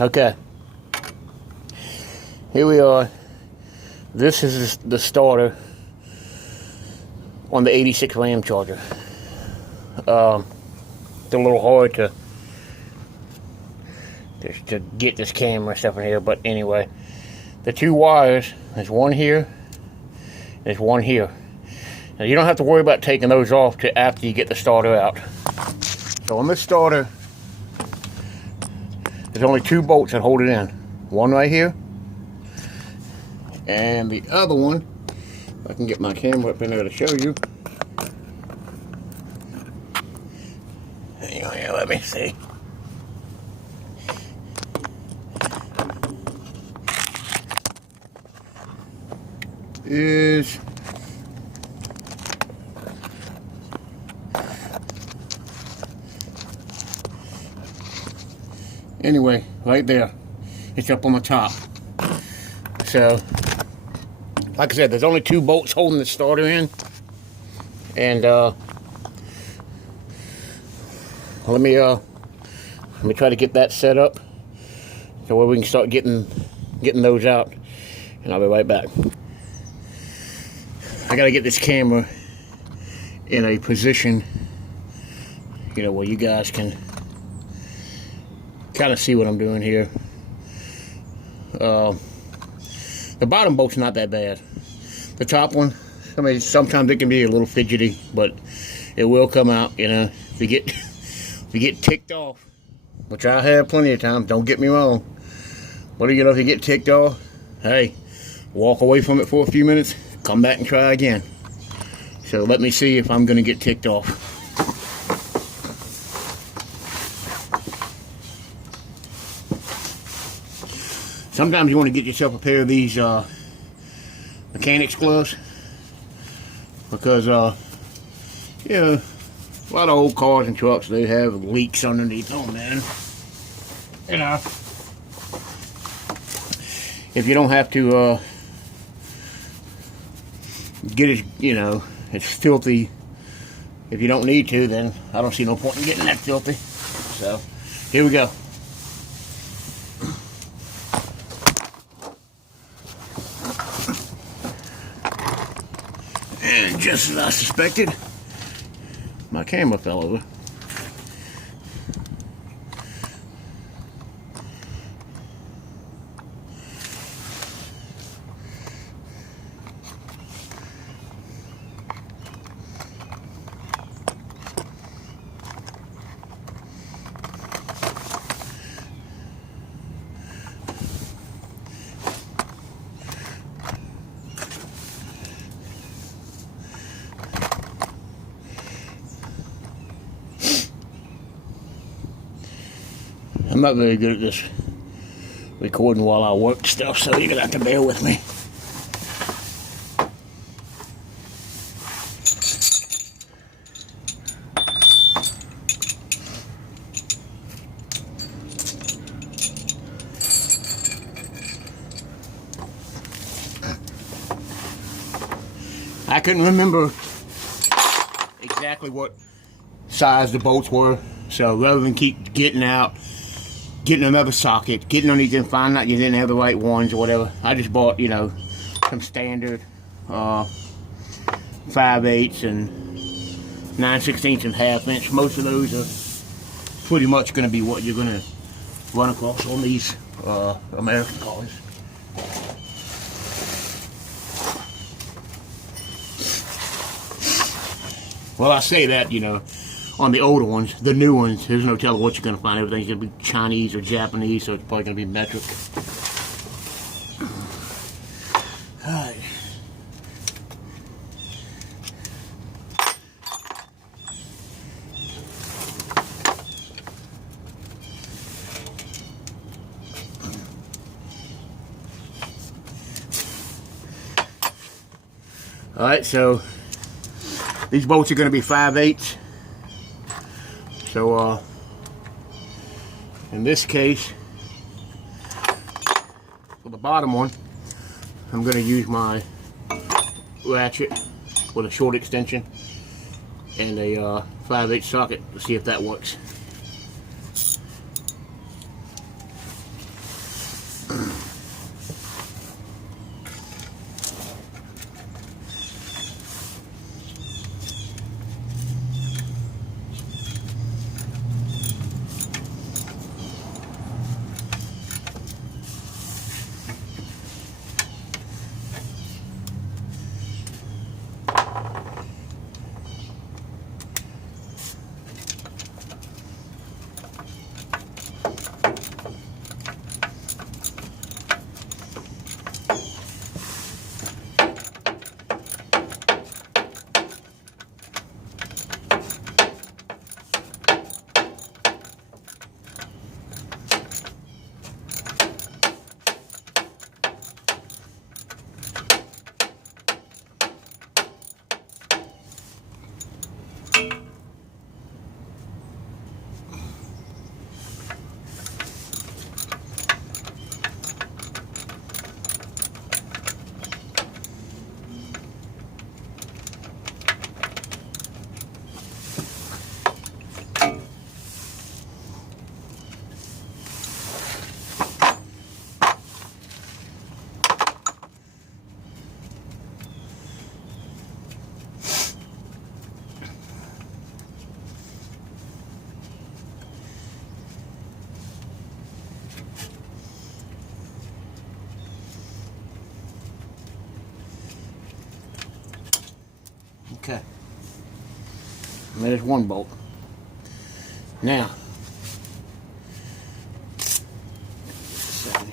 Okay. Here we are. This is the starter on the 86 Ram charger. It's a little hard to get this camera stuff in here, but anyway, the two wires, there's one here, there's one here. Now you don't have to worry about taking those off till after you get the starter out. So on this starter, there's only two bolts that hold it in. One right here, and the other one, if I can get my camera up in there to show you. Hang on here, let me see. Is anyway, right there. It's up on the top. So, like I said, there's only two bolts holding the starter in. And let me try to get that set up so where we can start getting those out. And I'll be right back. I gotta get this camera in a position, you know, where you guys can kind of see what I'm doing here. The bottom bolt's not that bad. The top one, I mean, sometimes it can be a little fidgety, but it will come out, you know. If you get ticked off, which I have plenty of times, don't get me wrong. But you know, if you get ticked off, hey, walk away from it for a few minutes, come back and try again. So let me see if I'm gonna get ticked off. Sometimes you want to get yourself a pair of these mechanics gloves, because you know, a lot of old cars and trucks, they have leaks underneath. Oh man, you know, if you don't have to get it, you know, it's filthy. If you don't need to, then I don't see no point in getting that filthy. So here we go. And just as I suspected, my camera fell over. I'm not very good at this recording while I work stuff, so you're gonna have to bear with me. I couldn't remember exactly what size the bolts were, so rather than keep getting out, getting another socket, getting underneath and finding out you didn't have the right ones or whatever, I just bought, you know, some standard 5/8 and 9/16 and ½ inch. Most of those are pretty much going to be what you're going to run across on these American cars. Well, I say that, you know, on the older ones. The new ones, there's no telling what you're going to find. Everything's going to be Chinese or Japanese, so it's probably going to be metric. Alright. Alright, so these bolts are going to be 5/8. So, in this case, for the bottom one, I'm going to use my ratchet with a short extension and a 5/8 socket to see if that works. And there's one bolt. Now,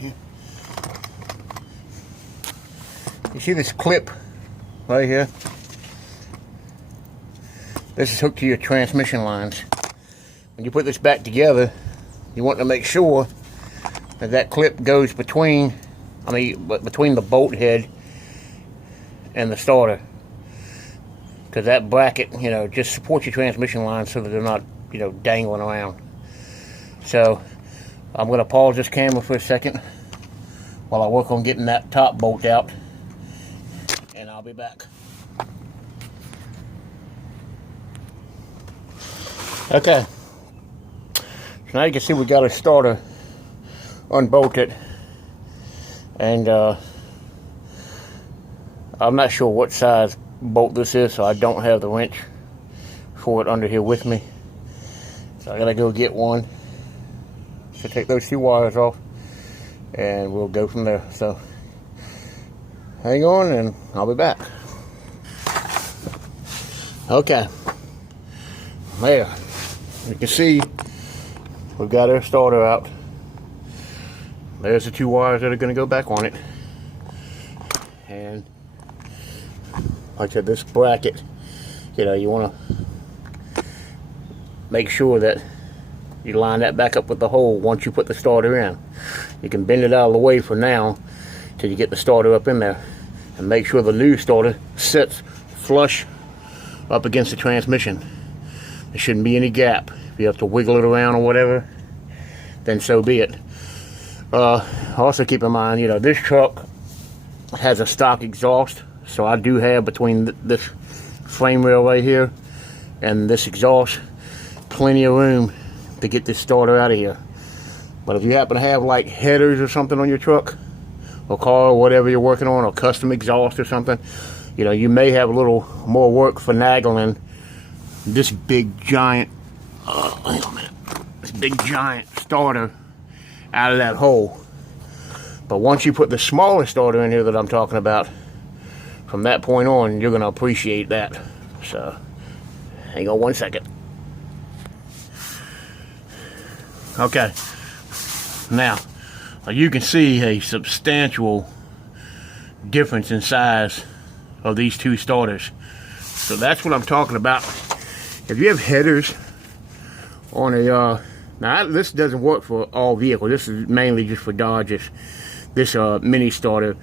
here. You see this clip right here? This is hooked to your transmission lines. When you put this back together, you want to make sure that that clip goes between the bolt head and the starter, because that bracket, just supports your transmission lines so that they're not, dangling around. So I'm going to pause this camera for a second while I work on getting that top bolt out, and I'll be back. Okay, so now you can see we got our starter unbolted, and I'm not sure what size bolt this is, so I don't have the wrench for it under here with me, so I gotta go get one. So take those two wires off and we'll go from there. So hang on and I'll be back. Okay, there, you can see we've got our starter out. There's the two wires that are going to go back on it, and like I said, this bracket, you want to make sure that you line that back up with the hole once you put the starter in. You can bend it out of the way for now till you get the starter up in there, and make sure the new starter sits flush up against the transmission. There shouldn't be any gap. If you have to wiggle it around or whatever, then so be it. Also keep in mind, this truck has a stock exhaust, so I do have between this frame rail right here and this exhaust plenty of room to get this starter out of here. But if you happen to have like headers or something on your truck or car or whatever you're working on, or custom exhaust or something, you may have a little more work finagling this big giant hang on a minute, this big giant starter out of that hole. But once you put the smaller starter in here that I'm talking about, from that point on, you're going to appreciate that. So hang on one second. Okay, now you can see a substantial difference in size of these two starters. So that's what I'm talking about. If you have headers on a now this doesn't work for all vehicles, this is mainly just for Dodges, this mini starter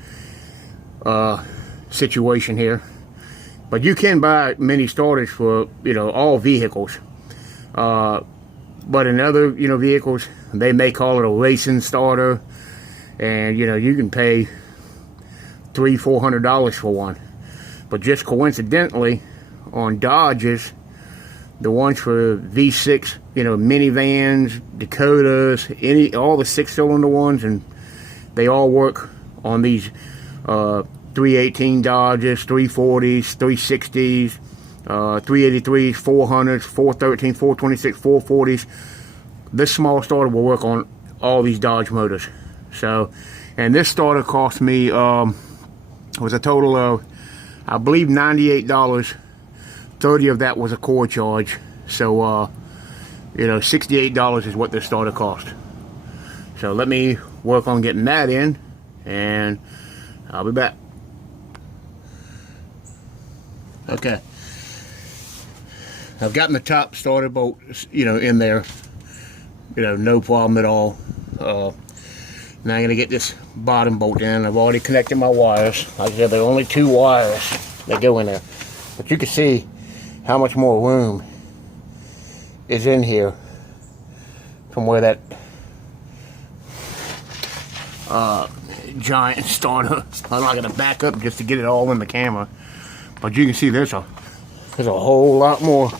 situation here, but you can buy mini starters for all vehicles, but in other vehicles they may call it a racing starter, and you can pay $300-400 for one. But just coincidentally, on Dodges, the ones for V6, minivans, Dakotas, all the 6-cylinder ones, and they all work on these 318 Dodges, 340s, 360s, 383s, 400s, 413, 426, 440s. This small starter will work on all these Dodge motors. So, and this starter cost me was a total of, I believe, $98. 30 of that was a core charge. So $68 is what this starter cost. So let me work on getting that in, and I'll be back. Okay, I've gotten the top starter bolt in there, no problem at all. Now I'm going to get this bottom bolt in. I've already connected my wires. Like I said, there are only 2 wires that go in there, but you can see how much more room is in here from where that giant starter. I'm not going to back up just to get it all in the camera, but you can see there's a whole lot more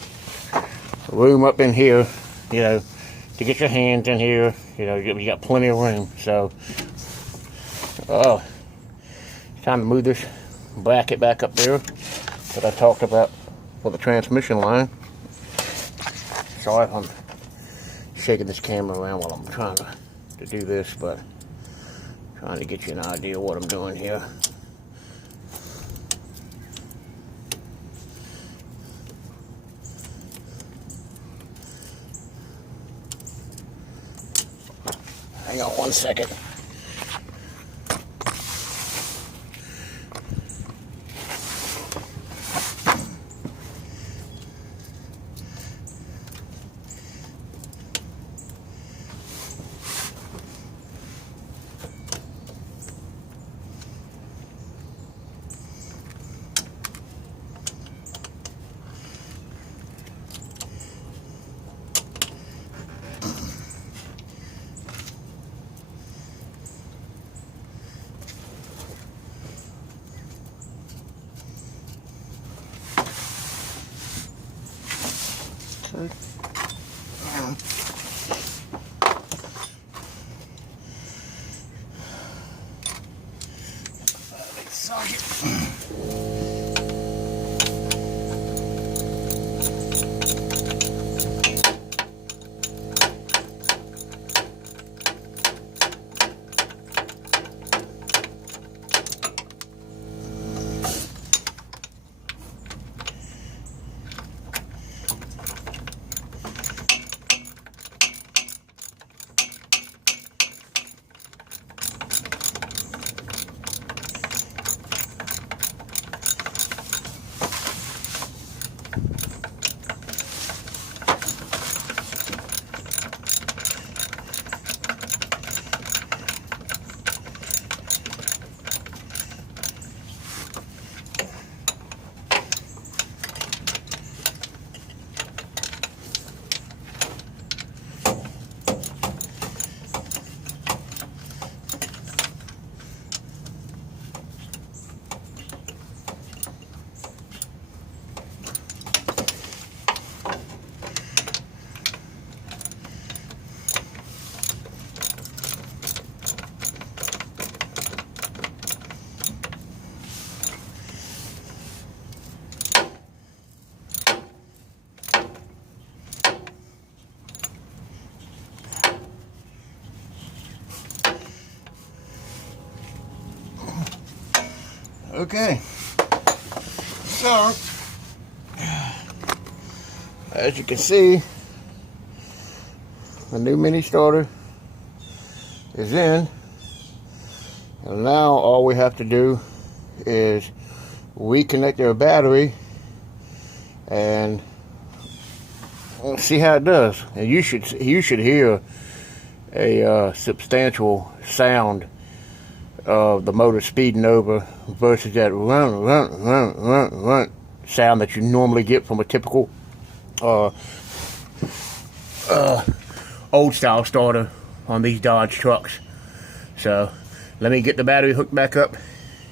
room up in here, to get your hands in here. You got plenty of room. So it's time to move this bracket back up there that I talked about for the transmission line. Sorry if I'm shaking this camera around while I'm trying to do this, but trying to get you an idea of what I'm doing here. Hang on 1 second. Okay, so as you can see, the new mini starter is in, and now all we have to do is reconnect our battery and see how it does. And you should hear a substantial sound of the motor speeding over versus that run sound that you normally get from a typical old style starter on these Dodge trucks. So let me get the battery hooked back up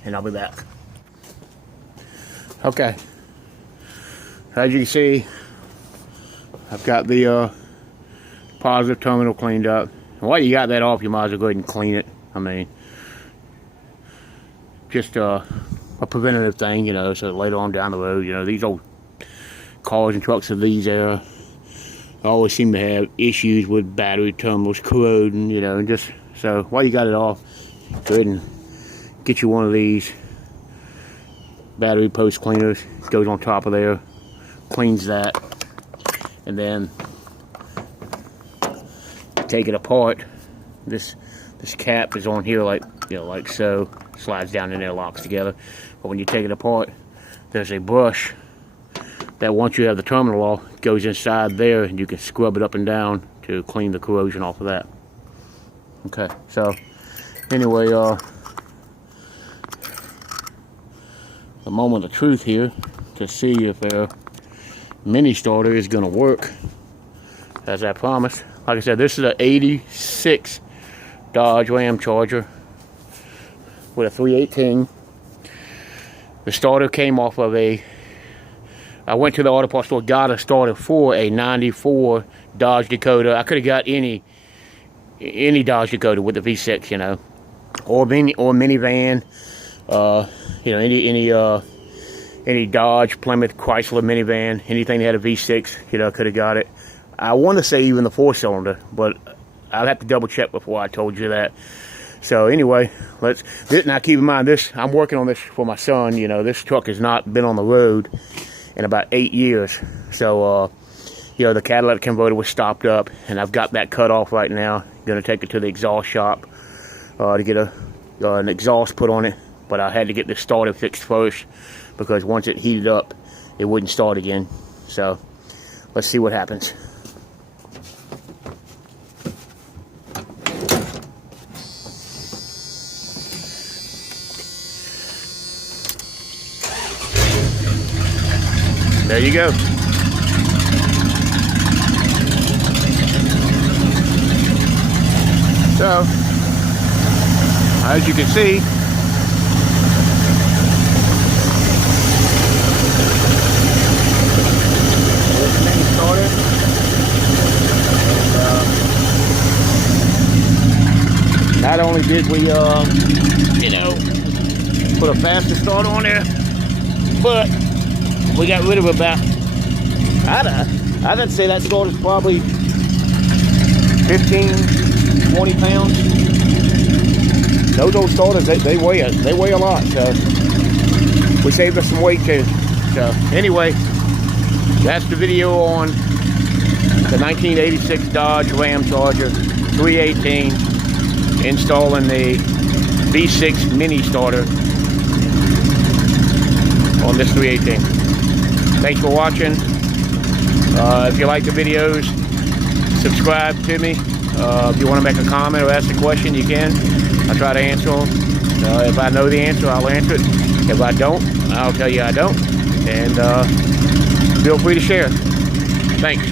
and I'll be back. Okay, as you can see, I've got the positive terminal cleaned up. And while you got that off, you might as well go ahead and clean it. I mean, just a preventative thing, you know, so later on down the road, you know, these old cars and trucks of these era always seem to have issues with battery terminals corroding, you know, and just, so while you got it off, go ahead and get you one of these battery post cleaners. Goes on top of there, cleans that, and then take it apart. This cap is on here like, you know, like so, slides down in there, locks together. But when you take it apart, there's a brush that once you have the terminal off, goes inside there, and you can scrub it up and down to clean the corrosion off of that. Okay, so anyway, the moment of truth here to see if our mini starter is going to work as I promised. Like I said, this is an 86 Dodge Ram Charger with a 318. The starter came off of I went to the auto parts store, got a starter for a 94 Dodge Dakota. I could have got any Dodge Dakota with the V6, you know, or minivan, you know, any Dodge, Plymouth, Chrysler minivan, anything that had a V6, you know, could have got it. I want to say even the 4-cylinder, but I'll have to double check before I told you that. So anyway, now keep in mind this, I'm working on this for my son. You know, this truck has not been on the road in about 8 years. So you know, the catalytic converter was stopped up, and I've got that cut off right now. Gonna take it to the exhaust shop to get an exhaust put on it, but I had to get the starter fixed first because once it heated up, it wouldn't start again. So let's see what happens. There you go. So, as you can see, this thing started. Not only did we, you know, put a faster start on there, but we got rid of about, I'd say that start is probably 15, 20 pounds. Those old starters, they weigh a lot, so we saved us some weight too. So anyway, that's the video on the 1986 Dodge Ram Charger 318 installing the V6 mini starter on this 318. Thanks for watching. If you like the videos, subscribe to me. If you want to make a comment or ask a question, you can. I try to answer them. If I know the answer, I'll answer it. If I don't, I'll tell you I don't. And feel free to share. Thanks.